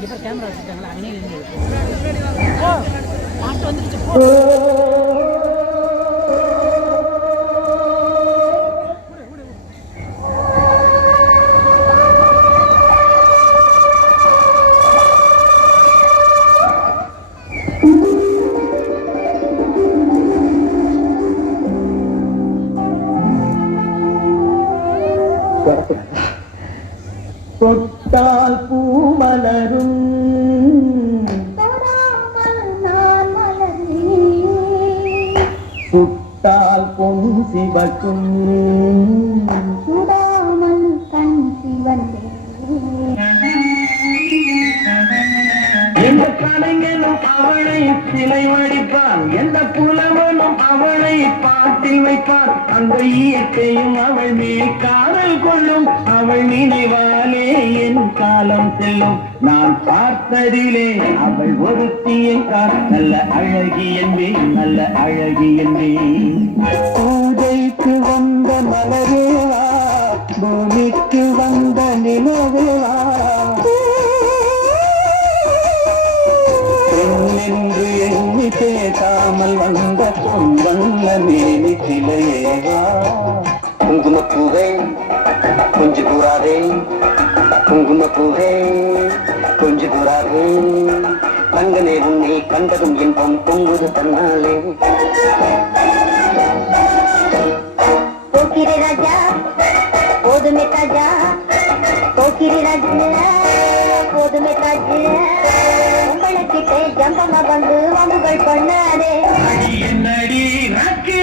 பேர் கேமரா வச்சுருக்காங்களா அங்கேயே இருந்து பாட்டு வந்துருச்சு போ. தொட்டால் பூமலரும் சுட்டால் பொன் சிவக்கும் சுடாமல் கண் சிவந்தே எந்த கலைஞனும் அவளை சிலை வடிப்பான், எந்த புலவனும் அவளை பாட்டில் வைப்பான். அந்த இயற்கையும் அவள் மேல் காதல் கொள்ளும், அவள் நினைவாலே என் காலம் செல்லும். நான் பார்த்ததிலே அவள் ஒருத்தியை நல்ல அழகி என்பே, நல்ல அழகி என்பே. பூஜைக்கு வந்த மலரேவா, பூமிக்கு வந்த நிலவேவா, என்று எண்ணி பேசாமல் வந்த பொன்வண்ண மேனி சிலையேவா. குங்குமப்பூவே கொஞ்சு கூறாதே, குங்குமப்பூவே கொஞ்சு கூறாதே, தங்கனே உன்னை கண்டதும் இன்பம் பொங்குது தன்னாலே. போக்கிரி ராஜா போதுமே தாஜா, போக்கிரி ராஜா போதுமே தாஜா, உங்களுக்கிட்டே ஜம்பமா வந்து வம்புகள் பண்ணாதே. அடி என்னடி ராக்கு,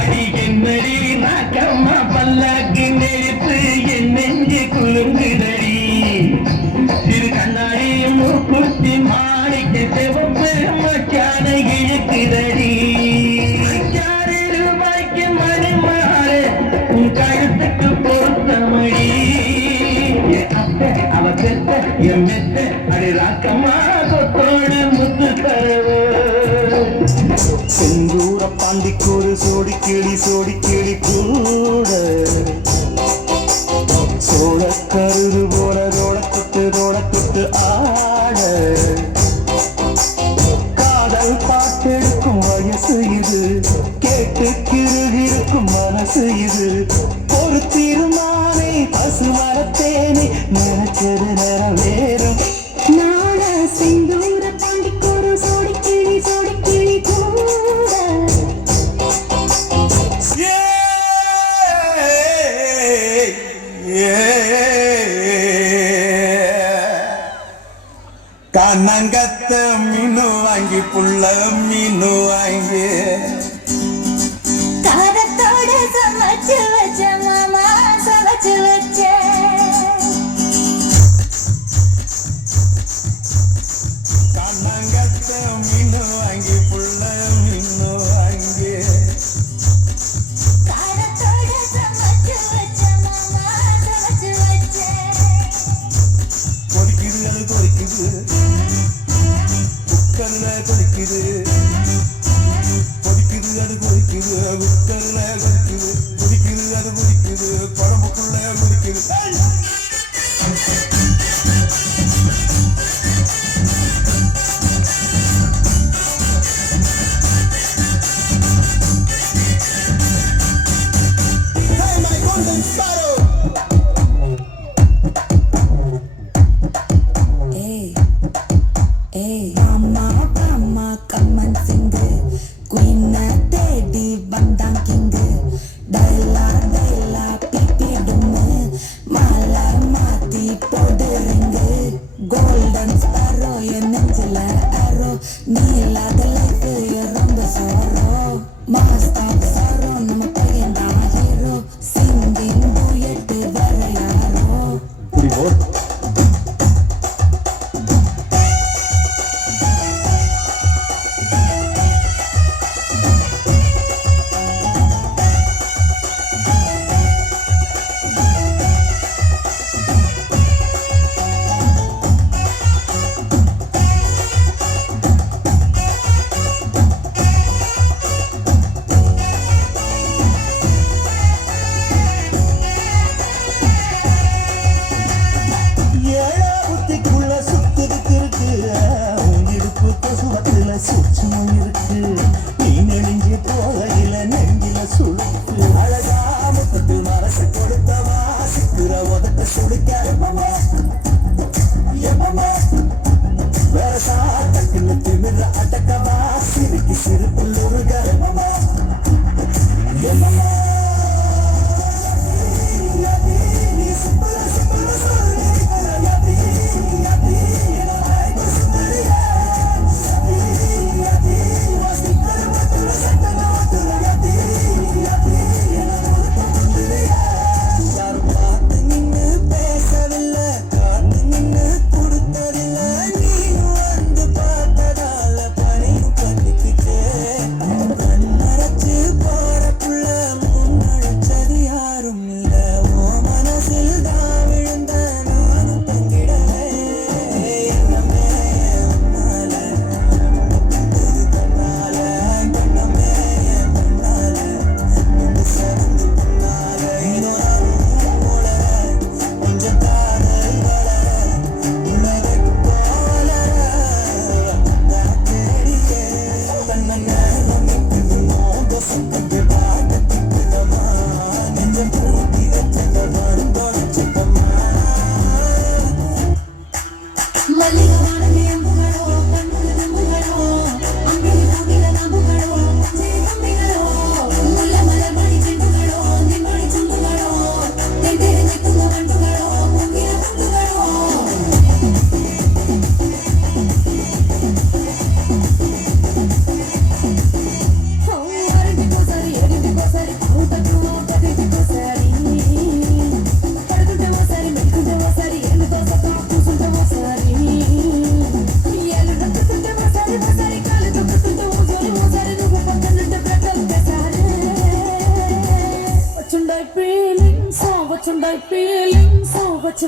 அடி என்னடி ராக்கம்மா, பல்லாக்கு நெருப்பு என் நெஞ்சு குலுங்குதடி. சிறு கண்ணாடி மூக்குத்தி மாணிக்க சிவப்பு மச்சான இழுக்குதடி. 6 ரூபாய்க்கு மணி மாறு உன் கழுத்துக்கு பொருத்தமடி. அவ பெத்த என் மெத்த அடி ராக்கம்மா சொத்தோடு முத்து தரவு. செந்தூர பாண்டிக்கு ஒரு சோடி கிளி, சோடி கிளி கூட சோழ கருது போல தோடத்துட்டு ஆட. காதல் பாட்டெடுக்கும் வயசு இது, கேட்டு கிருகிருக்கும் மனசு இது. ஒரு திருமானை பசு மரத்தேனே நினைச்சது நிறைவேறும். நாட செந்தூர பாண்டிக்கு ஒரு சோடி கிளி கூட கண்ணங்கத்த மீனு வாங்கி புள்ள மீனு வாங்கி காரத்தோட சமைச்சு வச்ச மாமா, சமைச்சு வச்ச கண்ணங்கத்த மீனு வாங்கி புள்ள மீனு வாங்கி காரத்தோட சமைச்சு வச்ச மாமா, சமைச்சு வச்ச. கொதிக்குது அது கொதிக்குது, குக்கர்ல கொதிக்குது, கொதிக்குது அது கொதிக்குது, குக்கர்ல கொதிக்குது, கொதிக்குது அது கொதிக்குது, குழம்புக்குள்ள கொதிக்குது. குடிக்க எப்பமா வேற சாட்டக்குன்னு திமிர அடக்கவா சிரிக்கு சிரிப்புள்ளுருக எப்பமா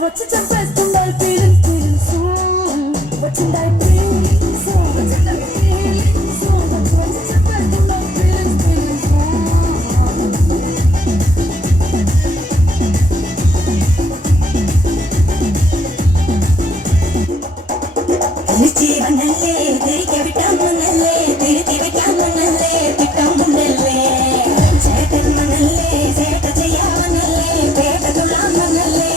What's the best of my feeling song? What's in that feeling song? What's in that feeling song? What's the best of my feeling song? Lichi banalle, teri ke bitam manalle, teri ke bitam manalle, bitam manalle. Chetan manalle, cheta cheya manalle, peta dula manalle.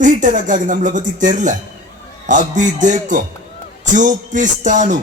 Peter அக்காக்கு நம்மளை பத்தி தெரியல. அபி தேக்கோ சூப்பிஸ்தானு